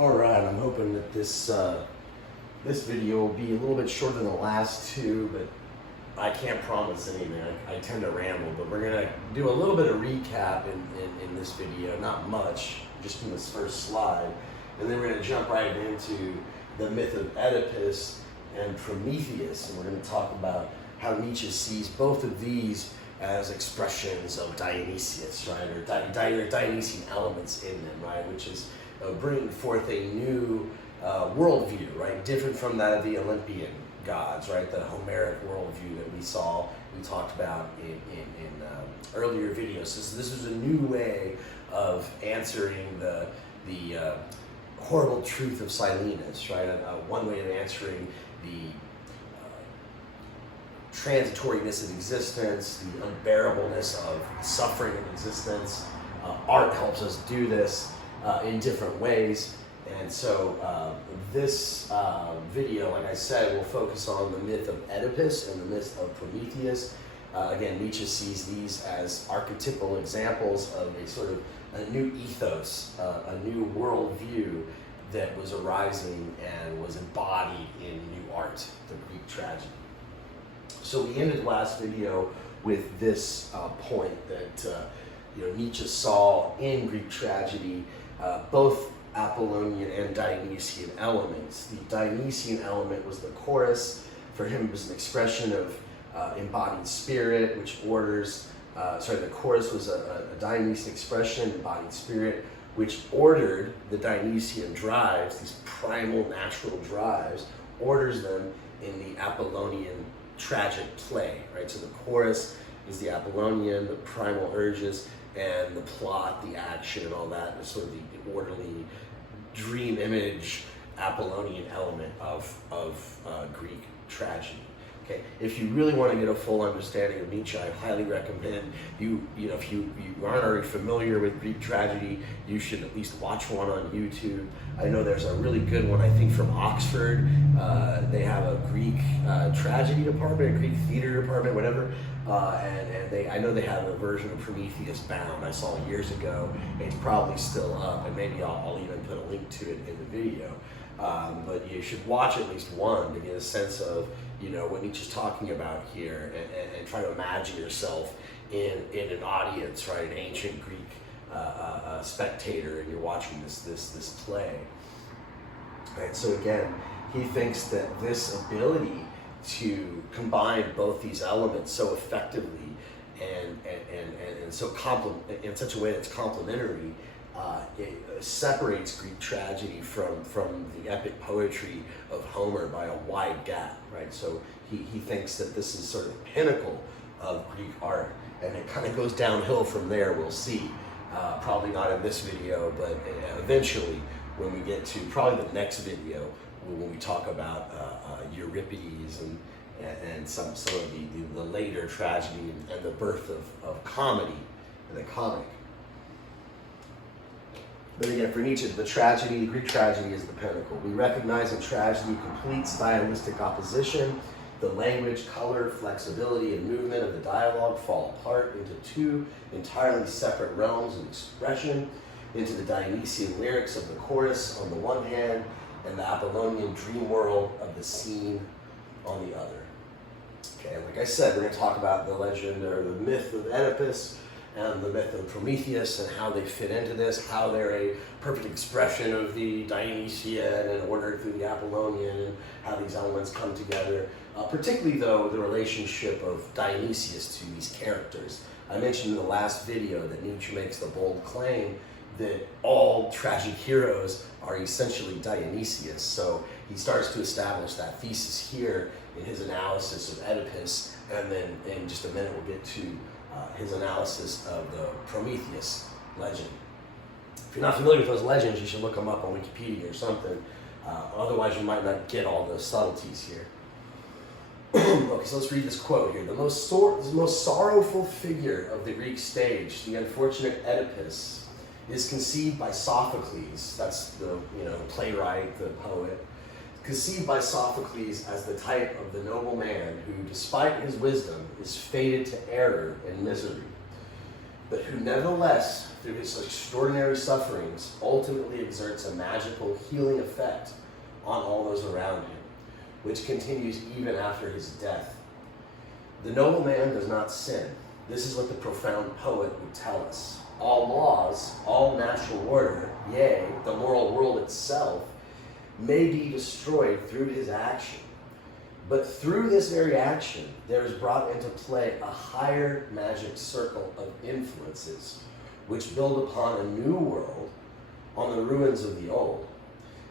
All right, I'm hoping that this video will be a little bit shorter than the last two, but I can't promise anything. I tend to ramble, but we're gonna do a little bit of recap in this video, not much, just in this first slide, and then we're gonna jump right into the myth of Oedipus and Prometheus, and we're gonna talk about how Nietzsche sees both of these as expressions of Dionysius, right, or Dionysian elements in them, right, which is bringing forth a new worldview, right, different from that of the Olympian gods, right, the Homeric worldview that we talked about in earlier videos. So this is a new way of answering the horrible truth of Silenus, right, one way of answering the transitoriness of existence, the unbearableness of suffering of existence. Art helps us do this in different ways. And so this video, like I said, will focus on the myth of Oedipus and the myth of Prometheus. Again, Nietzsche sees these as archetypal examples of a sort of a new ethos, a new worldview that was arising and was embodied in new art, the Greek tragedy. So we ended the last video with this point that Nietzsche saw in Greek tragedy both Apollonian and Dionysian elements. The Dionysian element was the chorus. For him, it was an expression of embodied spirit, which orders. The chorus was a Dionysian expression, embodied spirit, which ordered the Dionysian drives, these primal natural drives, orders them in the Apollonian tragic play, right? So the chorus is the Apollonian, the primal urges, and the plot, the action, and all that is sort of the orderly dream image Apollonian element of Greek tragedy. Okay, if you really want to get a full understanding of Nietzsche, I highly recommend if you aren't already familiar with Greek tragedy, you should at least watch one on YouTube. I know there's a really good one, I think, from Oxford. They have a Greek tragedy department, a Greek theater department, whatever. I know they have a version of Prometheus Bound I saw years ago. It's probably still up, and maybe I'll even put a link to it in the video. But you should watch at least one to get a sense of what Nietzsche's talking about here, and try to imagine yourself in an audience, right, an ancient Greek spectator, and you're watching this play. Right, so again, he thinks that this ability to combine both these elements so effectively and so in such a way that's complementary, it separates Greek tragedy from the epic poetry of Homer by a wide gap, right? So he thinks that this is sort of pinnacle of Greek art, and it kind of goes downhill from there, we'll see. Probably not in this video, but eventually when we get to probably the next video, when we talk about Euripides and some of the later tragedy and the birth of comedy and the comic. But again, for Nietzsche, the Greek tragedy is the pinnacle. We recognize in tragedy complete stylistic opposition. The language, color, flexibility, and movement of the dialogue fall apart into two entirely separate realms of expression, into the Dionysian lyrics of the chorus on the one hand, and the Apollonian dream world of the scene on the other. Okay, like I said, we're going to talk about the legend or the myth of Oedipus and the myth of Prometheus and how they fit into this, how they're a perfect expression of the Dionysian and ordered through the Apollonian, and how these elements come together. Particularly, though, the relationship of Dionysius to these characters. I mentioned in the last video that Nietzsche makes the bold claim that all tragic heroes are essentially Dionysius. So he starts to establish that thesis here in his analysis of Oedipus, and then in just a minute we'll get to his analysis of the Prometheus legend. If you're not familiar with those legends, you should look them up on Wikipedia or something. Otherwise, you might not get all the subtleties here. Okay, so let's read this quote here. The most sorrowful figure of the Greek stage, the unfortunate Oedipus, is conceived by Sophocles. That's the playwright, the poet. Conceived by Sophocles as the type of the noble man who, despite his wisdom, is fated to error and misery. but who nevertheless, through his extraordinary sufferings, ultimately exerts a magical healing effect on all those around him, which continues even after his death. The noble man does not sin. This is what the profound poet would tell us. All laws, all natural order, yea, the moral world itself, may be destroyed through his action. But through this very action, there is brought into play a higher magic circle of influences, which build upon a new world on the ruins of the old.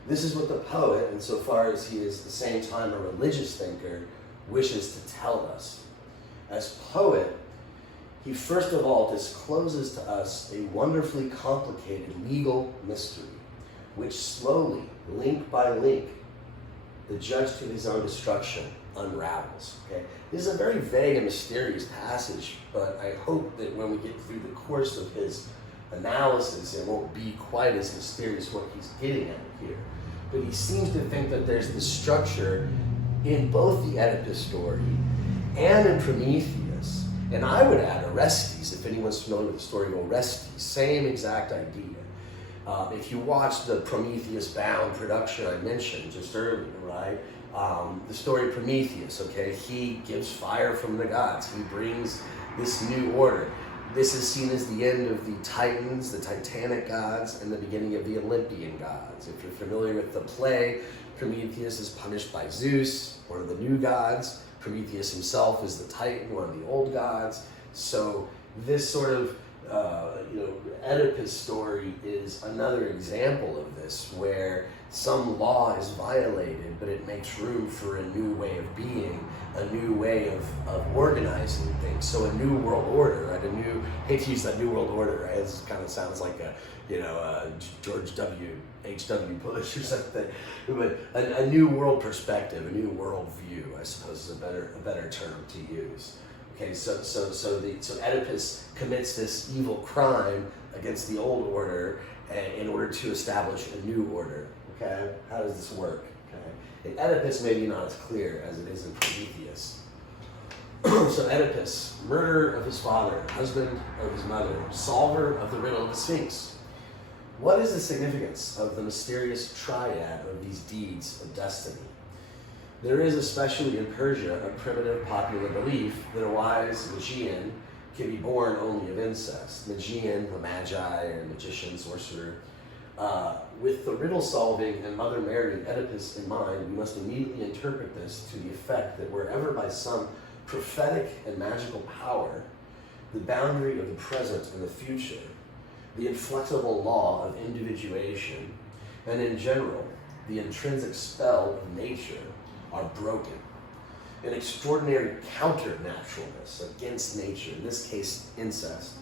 This is what the poet, insofar as he is at the same time a religious thinker, wishes to tell us. As poet, he first of all discloses to us a wonderfully complicated legal mystery, which slowly, link by link, the judge to his own destruction unravels. Okay? This is a very vague and mysterious passage, but I hope that when we get through the course of his analysis, it won't be quite as mysterious what he's getting at here. But he seems to think that there's this structure in both the Oedipus story and in Prometheus. And I would add Orestes, if anyone's familiar with the story of Orestes, same exact idea. If you watch the Prometheus-bound production I mentioned just earlier, right? The story of Prometheus, okay? He gives fire from the gods. He brings this new order. This is seen as the end of the Titans, the Titanic gods, and the beginning of the Olympian gods. If you're familiar with the play, Prometheus is punished by Zeus, one of the new gods. Prometheus himself is the Titan, one of the old gods. So this sort of Oedipus story is another example of this, where some law is violated, but it makes room for a new way of being, a new way of organizing things. So a new world order, right? I hate to use that new world order, right? This kind of sounds like George H.W. Bush or something, but a new world perspective, a new world view, I suppose is a better term to use. Okay, so Oedipus commits this evil crime against the old order in order to establish a new order. Okay, how does this work? Okay, in Oedipus, maybe not as clear as it is in Prometheus. So Oedipus, murderer of his father, husband of his mother, solver of the riddle of the Sphinx. What is the significance of the mysterious triad of these deeds of destiny? There is, especially in Persia, a primitive popular belief that a wise Magian can be born only of incest. Magian, a magi, or magician, sorcerer. With the riddle solving and Mother Mary Oedipus in mind, we must immediately interpret this to the effect that wherever by some prophetic and magical power, the boundary of the present and the future, the inflexible law of individuation, and in general, the intrinsic spell of nature, are broken. An extraordinary counter-naturalness against nature, in this case incest,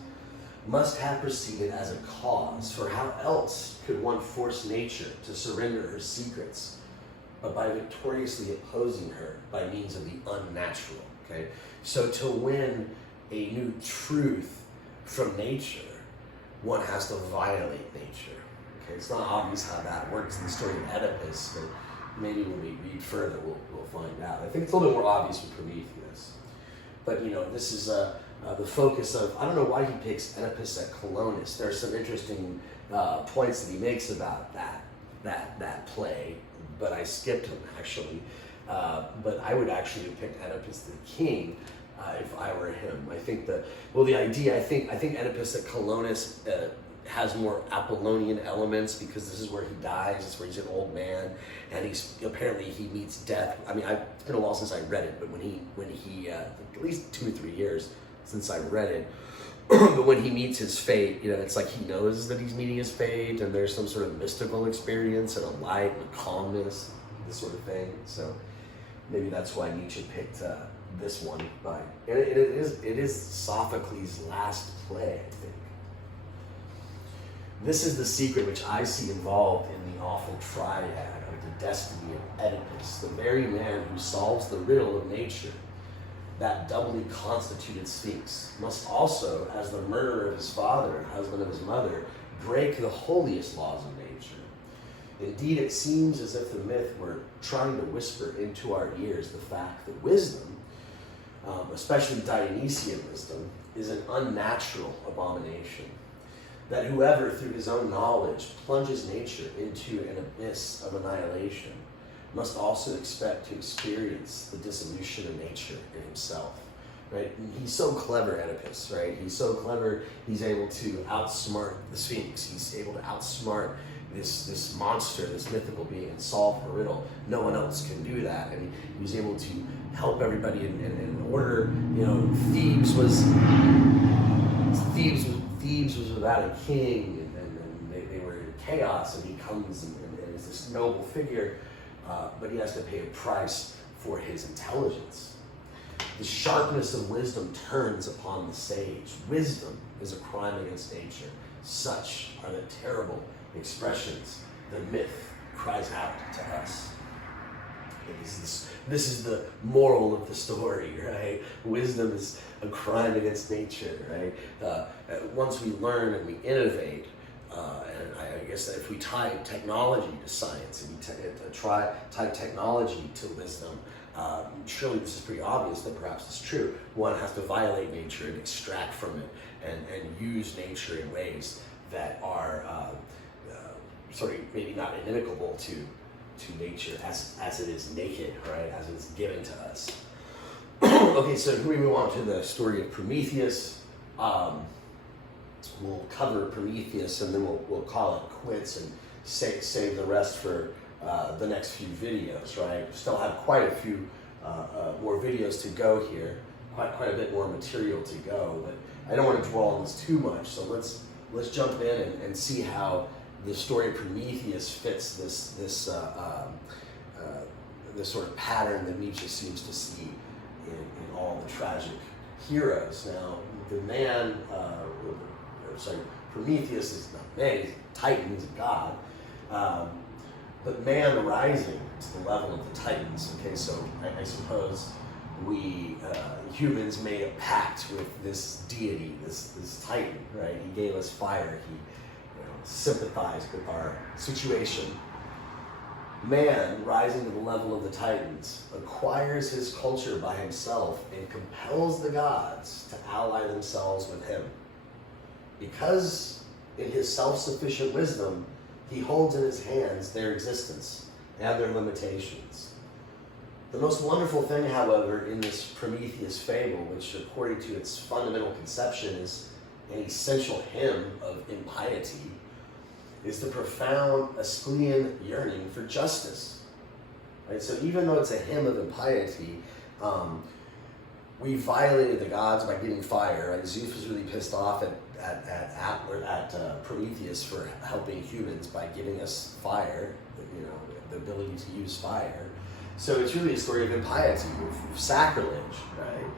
must have proceeded as a cause, for how else could one force nature to surrender her secrets but by victoriously opposing her by means of the unnatural, okay? So to win a new truth from nature, one has to violate nature, okay? It's not obvious how that works in the story of Oedipus, but maybe when we read further, we'll find out. I think it's a little bit more obvious with Prometheus. But, this is the focus of, I don't know why he picks Oedipus at Colonus. There are some interesting points that he makes about that play, but I skipped him, actually. But I would actually have picked Oedipus the king if I were him. I think I think Oedipus at Colonus has more Apollonian elements, because this is where he dies. It's where he's an old man, and he meets death. I mean, it's been a while since I read it, but when he at least 2 or 3 years since I read it. But when he meets his fate, it's like he knows that he's meeting his fate, and there's some sort of mystical experience and a light and a calmness, this sort of thing. So maybe that's why Nietzsche picked this one. And it is Sophocles' last play, I think. This is the secret which I see involved in the awful triad of the destiny of Oedipus, the very man who solves the riddle of nature. That doubly constituted Sphinx must also, as the murderer of his father and husband of his mother, break the holiest laws of nature. Indeed, it seems as if the myth were trying to whisper into our ears the fact that wisdom, especially Dionysian wisdom, is an unnatural abomination, that whoever through his own knowledge plunges nature into an abyss of annihilation must also expect to experience the dissolution of nature in himself. Right? He's so clever, Oedipus, right? He's so clever, he's able to outsmart the Sphinx. He's able to outsmart this monster, this mythical being, and solve the riddle. No one else can do that. I mean, he was able to help everybody in order. Thebes was without a king, and they were in chaos, and he comes and is this noble figure, but he has to pay a price for his intelligence. The sharpness of wisdom turns upon the sage. Wisdom is a crime against nature. Such are the terrible expressions the myth cries out to us. This is the moral of the story, right? Wisdom is a crime against nature, right? Once we learn and we innovate, and I guess that if we tie technology to science and we tie technology to wisdom, surely this is pretty obvious that perhaps it's true. One has to violate nature and extract from it and use nature in ways that are sort of maybe not inimicable to nature as it is naked, right? As it is given to us. Okay, so here we move on to the story of Prometheus. We'll cover Prometheus and then we'll call it quits and save the rest for the next few videos, right? Still have quite a few more videos to go here, quite a bit more material to go, but I don't want to dwell on this too much, so let's jump in and see how the story of Prometheus fits this sort of pattern that Nietzsche seems to see in all the tragic heroes. Now, Prometheus is not man, he's a titan, he's a god, but man rising to the level of the titans. Okay, so I suppose we humans made a pact with this deity, this titan, right? He gave us fire. He sympathized with our situation. Man, rising to the level of the titans, acquires his culture by himself and compels the gods to ally themselves with him. Because in his self-sufficient wisdom, he holds in his hands their existence and their limitations. The most wonderful thing, however, in this Prometheus fable, which according to its fundamental conception is an essential hymn of impiety, is the profound Aeschylean yearning for justice. Right? So even though it's a hymn of impiety, we violated the gods by getting fire. Right? Zeus was really pissed off at Prometheus for helping humans by giving us fire, the ability to use fire. So it's really a story of impiety, of sacrilege, right?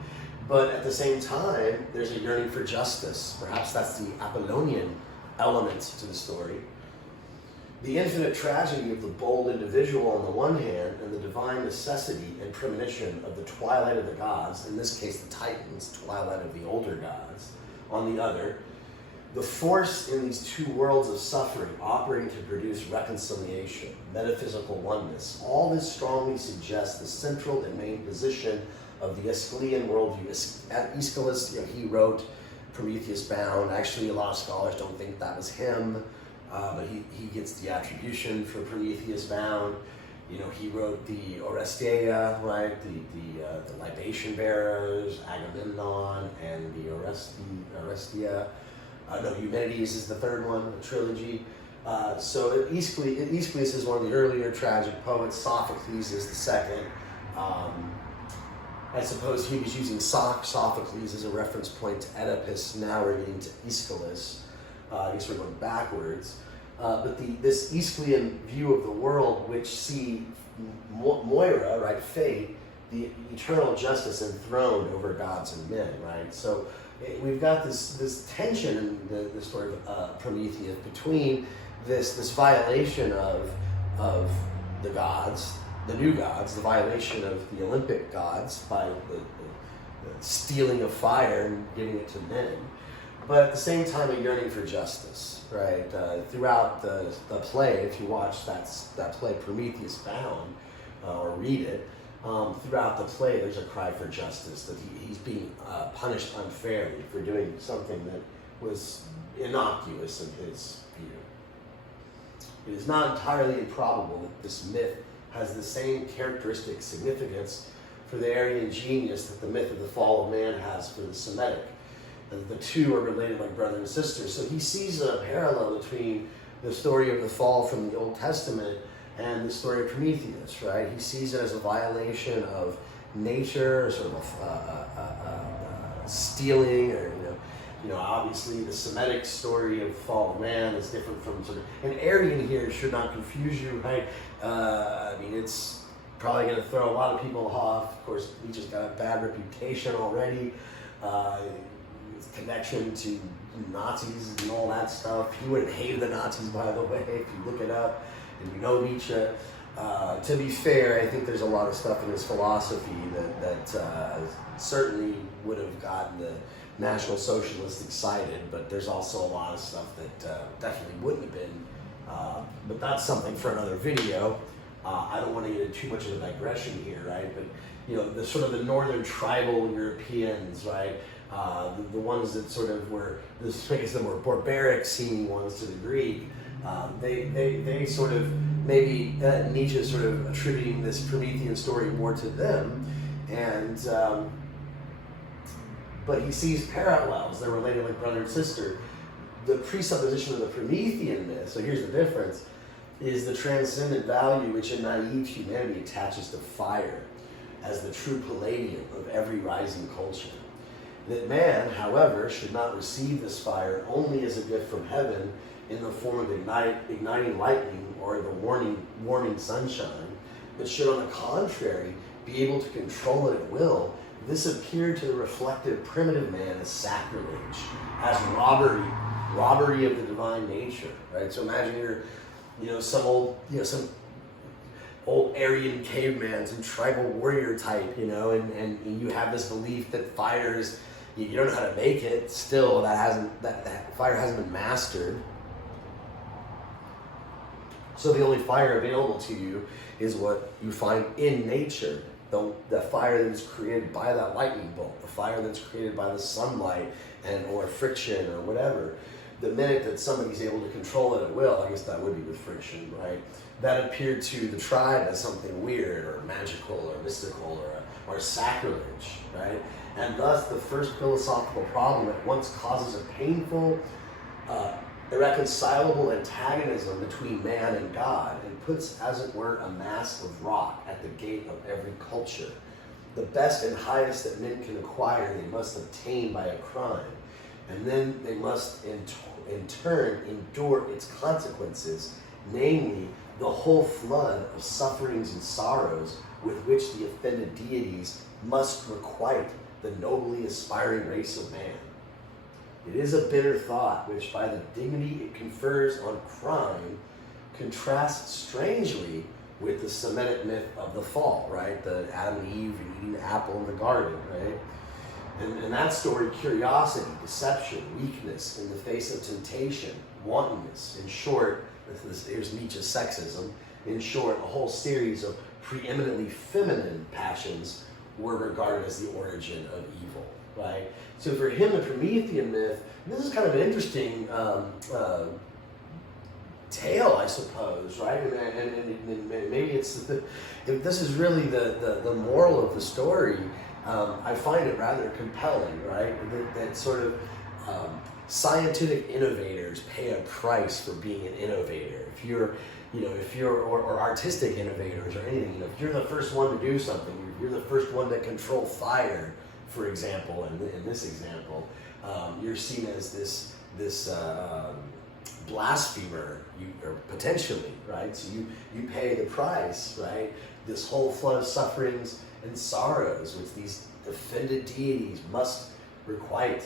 But at the same time, there's a yearning for justice. Perhaps that's the Apollonian element to the story. The infinite tragedy of the bold individual on the one hand, and the divine necessity and premonition of the twilight of the gods, in this case the Titans, twilight of the older gods, on the other, the force in these two worlds of suffering operating to produce reconciliation, metaphysical oneness, all this strongly suggests the central and main position of the Aeschylean worldview. Aeschylus, he wrote Prometheus Bound. Actually, a lot of scholars don't think that was him, but he gets the attribution for Prometheus Bound. He wrote the Oresteia, right? The libation bearers, Agamemnon, and the Orestia. Eumenides is the third one, the trilogy. So Aeschylus is one of the earlier tragic poets. Sophocles is the second. I suppose he was using Sophocles as a reference point to Oedipus. Now we're getting to Aeschylus. I guess we're going backwards. But this Aeschylean view of the world, which see Moira, right, fate, the eternal justice enthroned over gods and men, right? So we've got this tension in the story of Prometheus between this violation of the gods, the new gods, the violation of the Olympic gods by the stealing of fire and giving it to men, but at the same time a yearning for justice, right? Throughout the play, if you watch that play Prometheus Bound, or read it, throughout the play, there's a cry for justice, that he's being punished unfairly for doing something that was innocuous in his view. It is not entirely improbable that this myth has the same characteristic significance for the Aryan genius that the myth of the fall of man has for the Semitic. And the two are related like brother and sister. So he sees a parallel between the story of the fall from the Old Testament and the story of Prometheus, right? He sees it as a violation of nature, sort of stealing, or obviously the Semitic story of fall of man is different from sort of, and Aryan here should not confuse you, right? I mean, it's probably going to throw a lot of people off. Of course, Nietzsche's got a bad reputation already. His connection to Nazis and all that stuff. He would have hated the Nazis, by the way, if you look it up and you know Nietzsche. To be fair, I think there's a lot of stuff in his philosophy that certainly would have gotten the National Socialists excited, but there's also a lot of stuff that definitely wouldn't have been. But that's something for another video. I don't want to get into too much of a digression here, right? But the sort of the northern tribal Europeans, right? The ones that sort of were the space that were barbaric seeming ones to the Greek. They sort of maybe Nietzsche sort of attributing this Promethean story more to them, and but he sees parallels. They're related like brother and sister. The presupposition of the Promethean myth, so here's the difference, is the transcendent value which in naive humanity attaches to fire as the true palladium of every rising culture. That man, however, should not receive this fire only as a gift from heaven in the form of igniting lightning or the warming sunshine, but should on the contrary be able to control it at will. This appeared to the reflective primitive man as sacrilege, as robbery of the divine nature, right? So imagine you're some old Aryan caveman, some tribal warrior type, and you have this belief that fire is, you don't know how to make it. Still, that fire hasn't been mastered. So the only fire available to you is what you find in nature. The fire that is created by that lightning bolt, the fire that's created by the sunlight or friction or whatever. The minute that somebody's able to control it at will, I guess that would be with friction, right? That appeared to the tribe as something weird or magical or mystical or sacrilege, right? And thus the first philosophical problem at once causes a painful, irreconcilable antagonism between man and God, and puts, as it were, a mass of rock at the gate of every culture. The best and highest that men can acquire, they must obtain by a crime, and then they must in turn endure its consequences, namely the whole flood of sufferings and sorrows with which the offended deities must requite the nobly aspiring race of man. It is a bitter thought which, by the dignity it confers on crime, contrasts strangely with the Semitic myth of the fall, right? The Adam and Eve eating the apple in the garden, right? And that story, curiosity, deception, weakness in the face of temptation, wantonness, in short, here's Nietzsche's sexism, in short, a whole series of preeminently feminine passions were regarded as the origin of evil, right? So for him, the Promethean myth, this is kind of an interesting tale, I suppose, right? And maybe it's if this is really the moral of the story. I find it rather compelling, right? That sort of scientific innovators pay a price for being an innovator. If you're, or artistic innovators or anything, if you're the first one to do something, if you're the first one to control fire, for example, in this example, you're seen as this blasphemer, or potentially, right? So you pay the price, right? This whole flood of sufferings and sorrows which these offended deities must requite.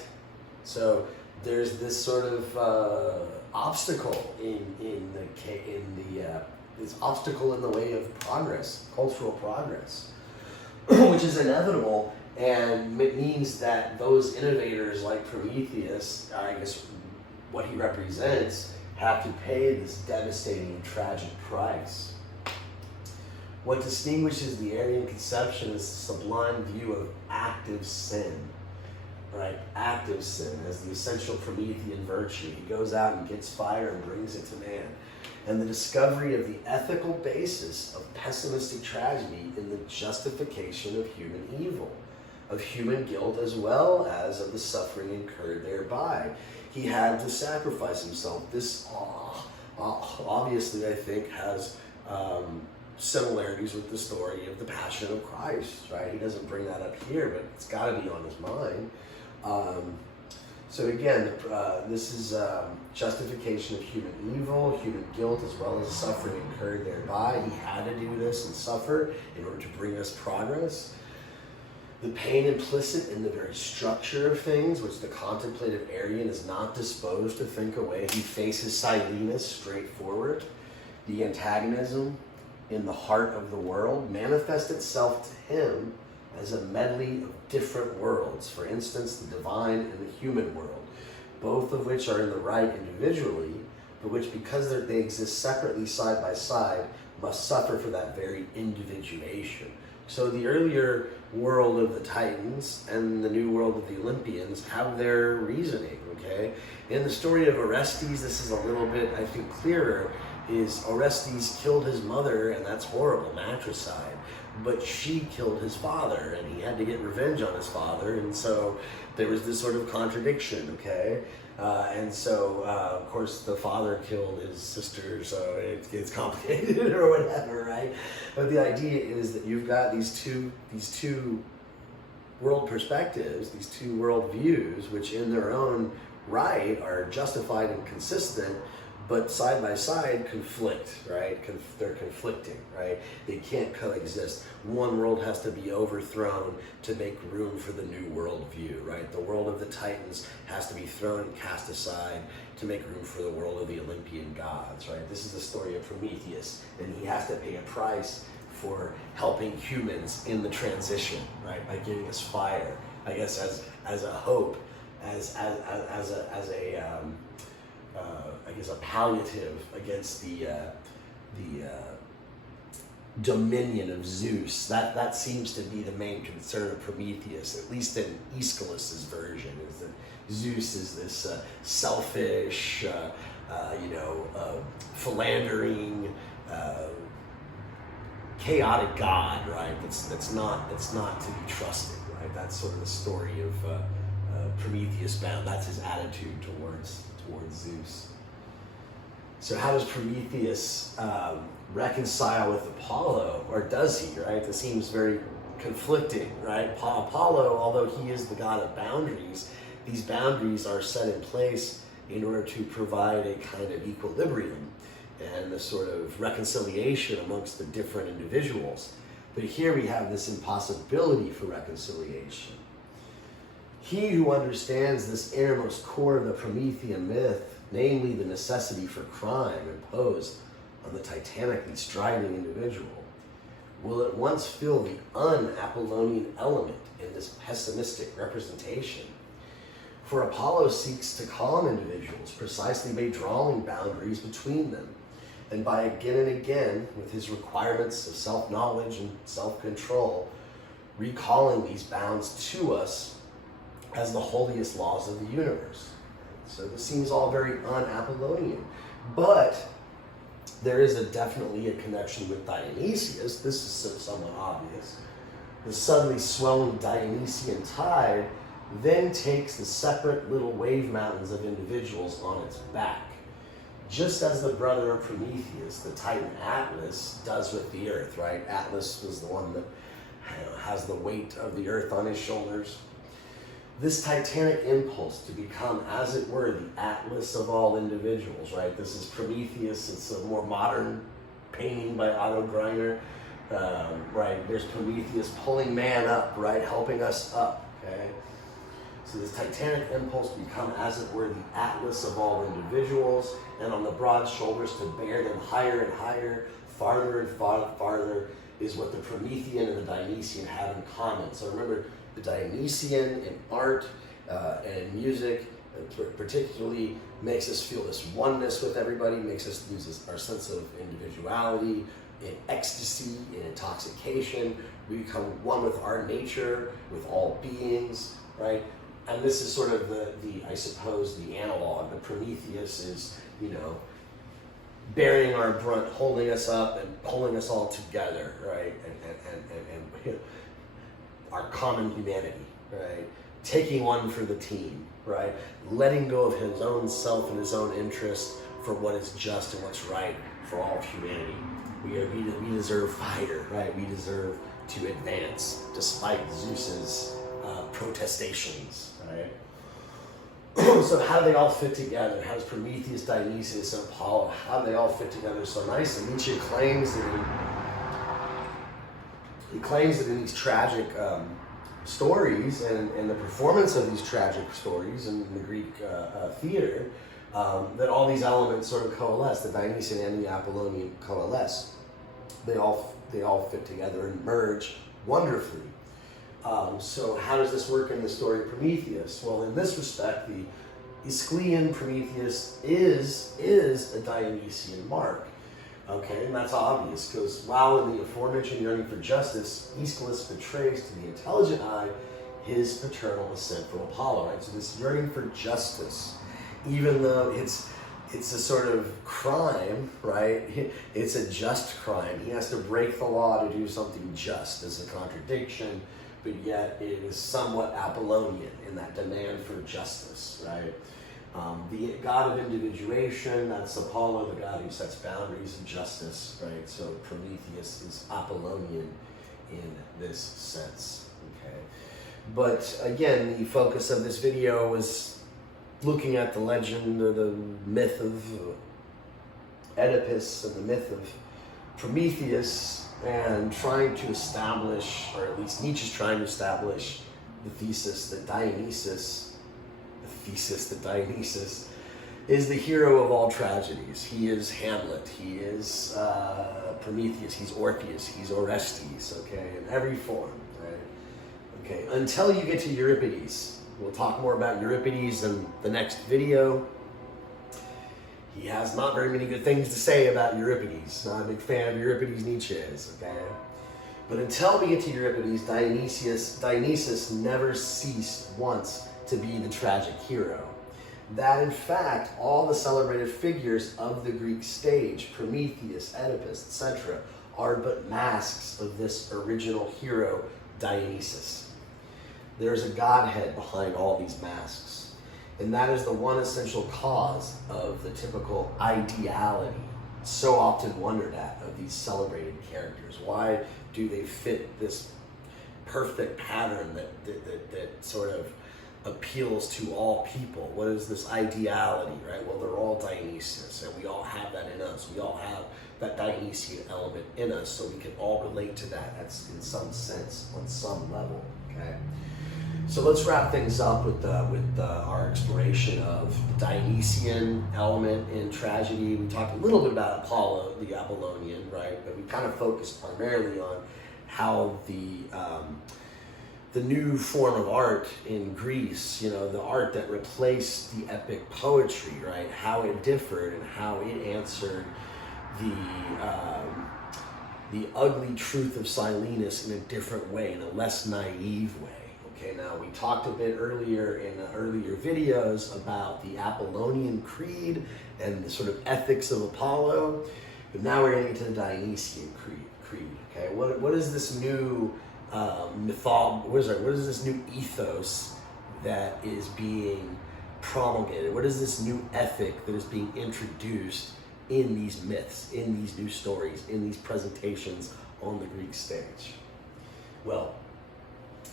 So there's this sort of obstacle this obstacle in the way of progress, cultural progress, which is inevitable, and it means that those innovators like Prometheus, I guess what he represents, have to pay this devastating, tragic price. What distinguishes the Aryan conception is the sublime view of active sin, right? Active sin as the essential Promethean virtue. He goes out and gets fire and brings it to man. And the discovery of the ethical basis of pessimistic tragedy in the justification of human evil, of human guilt, as well as of the suffering incurred thereby. He had to sacrifice himself. This obviously, I think, has similarities with the story of the Passion of Christ, right? He doesn't bring that up here, but it's got to be on his mind. So again, this is justification of human evil, human guilt, as well as suffering incurred thereby. He had to do this and suffer in order to bring us progress. The pain implicit in the very structure of things, which the contemplative Aryan is not disposed to think away. He faces Silenus straightforward. The antagonism in the heart of the world manifests itself to him as a medley of different worlds. For instance, the divine and the human world, both of which are in the right individually, but which, because they exist separately side by side, must suffer for that very individuation. So the earlier world of the Titans and the new world of the Olympians have their reasoning, okay? In the story of Orestes, this is a little bit, I think, clearer, is Orestes killed his mother, and that's horrible, matricide. But she killed his father, and he had to get revenge on his father, and so there was this sort of contradiction, okay? And so, of course, the father killed his sister, so it's complicated or whatever, right? But the idea is that you've got these two world perspectives, these two world views, which in their own right are justified and consistent, but side by side conflict, right? They're conflicting, right? They can't coexist. One world has to be overthrown to make room for the new world view, right? The world of the Titans has to be thrown and cast aside to make room for the world of the Olympian gods, right? This is the story of Prometheus, and he has to pay a price for helping humans in the transition, right? By giving us fire, I guess, as a hope, as a palliative against the dominion of Zeus. That seems to be the main concern of Prometheus, at least in Aeschylus's version, is that Zeus is this selfish, philandering, chaotic god, right? That's not to be trusted, right? That's sort of the story of Prometheus bound. That's his attitude towards Zeus. So how does Prometheus reconcile with Apollo, or does he, right? That seems very conflicting, right? Apollo, although he is the god of boundaries, these boundaries are set in place in order to provide a kind of equilibrium and a sort of reconciliation amongst the different individuals. But here we have this impossibility for reconciliation. He who understands this innermost core of the Promethean myth, namely the necessity for crime imposed on the titanically striving individual, will at once feel the un-Apollonian element in this pessimistic representation. For Apollo seeks to calm individuals precisely by drawing boundaries between them, and by again and again, with his requirements of self-knowledge and self-control, recalling these bounds to us as the holiest laws of the universe. So this seems all very un-Apollonian, but there is definitely a connection with Dionysius. This is somewhat obvious. The suddenly swelling Dionysian tide then takes the separate little wave mountains of individuals on its back, just as the brother of Prometheus, the Titan Atlas, does with the earth, right? Atlas was the one that has the weight of the earth on his shoulders. This titanic impulse to become, as it were, the Atlas of all individuals, right? This is Prometheus. It's a more modern painting by Otto Greiner, right? There's Prometheus pulling man up, right? Helping us up, okay? So this titanic impulse to become, as it were, the Atlas of all individuals, and on the broad shoulders to bear them higher and higher, farther and farther, is what the Promethean and the Dionysian have in common. So remember, the Dionysian in art and in music particularly makes us feel this oneness with everybody, makes us lose our sense of individuality, in ecstasy, in intoxication. We become one with our nature, with all beings, right? And this is sort of the I suppose, the analog. The Prometheus is, you know, bearing our brunt, holding us up and holding us all together, right? And our common humanity, right? Taking one for the team, right? Letting go of his own self and his own interest for what is just and what's right for all of humanity. We deserve fighter, right? We deserve to advance despite Zeus's protestations, right? So how do they all fit together? How does Prometheus, Dionysius, and Apollo, how do they all fit together so nicely? Nietzsche claims that in these tragic stories and the performance of these tragic stories in the Greek theater, that all these elements sort of coalesce. The Dionysian and the Apollonian coalesce. They all fit together and merge wonderfully. So how does this work in the story of Prometheus? Well, in this respect, the Aeschylean Prometheus is a Dionysian mark. Okay, and that's obvious, because while in the aforementioned yearning for justice, Aeschylus betrays to the intelligent eye his paternal descent from Apollo, right? So this yearning for justice, even though it's a sort of crime, right? It's a just crime. He has to break the law to do something just. There's a contradiction, but yet it is somewhat Apollonian in that demand for justice, right? The god of individuation, that's Apollo, the god who sets boundaries of justice, right? So Prometheus is Apollonian in this sense, okay? But again, the focus of this video was looking at the legend or the myth of Oedipus and the myth of Prometheus, and trying to establish, or at least Nietzsche's trying to establish, the thesis that Dionysus is the hero of all tragedies. He is Hamlet, he is Prometheus, he's Orpheus, he's Orestes, okay, in every form, right? Okay, until you get to Euripides. We'll talk more about Euripides in the next video. He has not very many good things to say about Euripides. Not a big fan of Euripides, Nietzsche is, okay? But until we get to Euripides, Dionysus never ceased once to be the tragic hero. That, in fact, all the celebrated figures of the Greek stage, Prometheus, Oedipus, etc., are but masks of this original hero, Dionysus. There's a godhead behind all these masks, and that is the one essential cause of the typical ideality so often wondered at of these celebrated characters. Why do they fit this perfect pattern that sort of appeals to all people? What is this ideality, right? Well, they're all Dionysius, and we all have that in us. We all have that Dionysian element in us, so we can all relate to that. That's in some sense, on some level, okay? So let's wrap things up with our exploration of the Dionysian element in tragedy. We talked a little bit about Apollo, the Apollonian, right? But we kind of focused primarily on how the new form of art in Greece, you know, the art that replaced the epic poetry, right? How it differed and how it answered the ugly truth of Silenus in a different way, in a less naive way. Okay, now we talked a bit earlier in earlier videos about the Apollonian creed and the sort of ethics of Apollo, but now we're getting into the Dionysian creed. Okay, what is this new what is this new ethos that is being promulgated? What is this new ethic that is being introduced in these myths, in these new stories, in these presentations on the Greek stage? Well,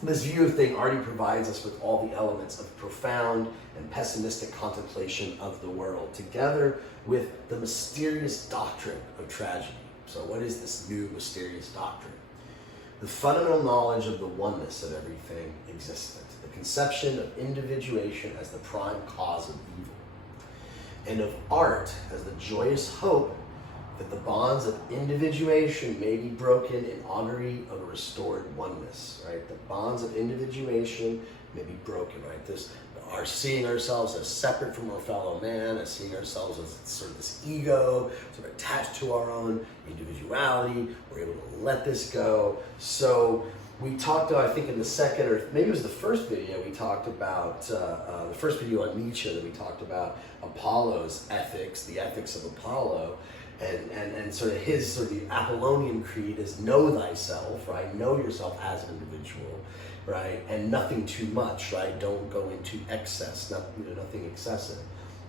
this view of thing already provides us with all the elements of profound and pessimistic contemplation of the world, together with the mysterious doctrine of tragedy. So what is this new mysterious doctrine? The fundamental knowledge of the oneness of everything existent, the conception of individuation as the prime cause of evil, and of art as the joyous hope that the bonds of individuation may be broken in augury of a restored oneness, right? The bonds of individuation may be broken, right? are seeing ourselves as separate from our fellow man, as seeing ourselves as sort of this ego, sort of attached to our own individuality. We're able to let this go. So we talked, I think in the second, or maybe it was the first video, we talked about, the first video on Nietzsche, that we talked about Apollo's ethics, the ethics of Apollo, and sort of his, sort of the Apollonian creed is know thyself, right? Know yourself as an individual, right? And nothing too much, right? Don't go into excess, nothing excessive.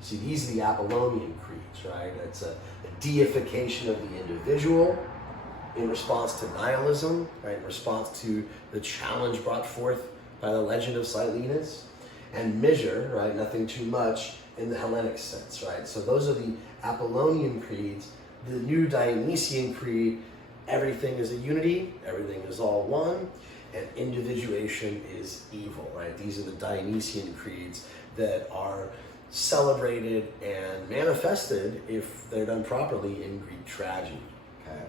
See, these are the Apollonian creeds, right? It's a deification of the individual in response to nihilism, right? In response to the challenge brought forth by the legend of Silenus, and measure, right? Nothing too much in the Hellenic sense, right? So those are the Apollonian creeds. The new Dionysian creed, everything is a unity, everything is all one, and individuation is evil, right? These are the Dionysian creeds that are celebrated and manifested, if they're done properly, in Greek tragedy, okay?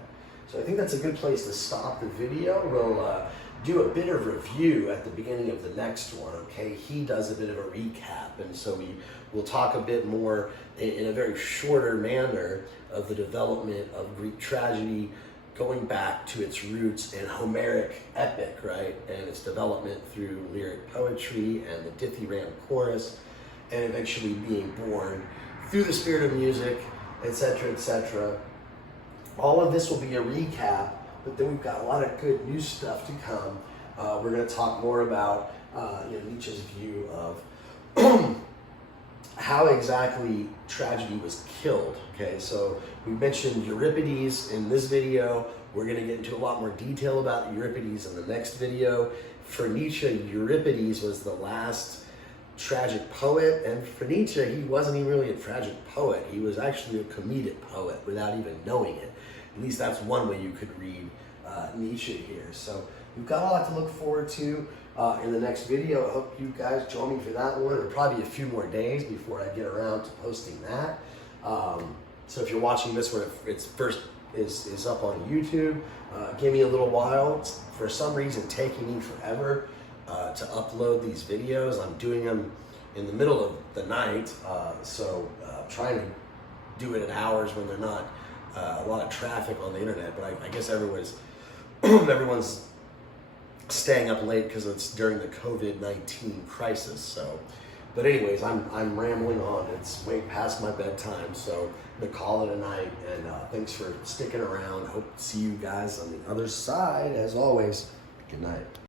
So I think that's a good place to stop the video. We'll do a bit of review at the beginning of the next one, okay? He does a bit of a recap, and so we'll talk a bit more in a very shorter manner of the development of Greek tragedy, going back to its roots in Homeric epic, right? And its development through lyric poetry and the dithyramb chorus, and eventually being born through the spirit of music, etc., etc. All of this will be a recap, but then we've got a lot of good new stuff to come. We're going to talk more about Nietzsche's view of how exactly tragedy was killed. Okay, so we mentioned Euripides in this video. We're going to get into a lot more detail about Euripides in the next video. For Nietzsche, Euripides was the last tragic poet, and for Nietzsche, he wasn't even really a tragic poet. He was actually a comedic poet without even knowing it. At least that's one way you could read Nietzsche here. So we've got a lot to look forward to in the next video. I hope you guys join me for that one. It'll probably be a few more days before I get around to posting that. So if you're watching this when it's first is up on YouTube, give me a little while. It's for some reason taking me forever to upload these videos. I'm doing them in the middle of the night, so I'm trying to do it at hours when there's not a lot of traffic on the internet, but I guess everyone's staying up late because it's during the COVID-19 crisis. So, but anyways, I'm rambling on. It's way past my bedtime, so I'm gonna call it a night. And thanks for sticking around. Hope to see you guys on the other side. As always, good night.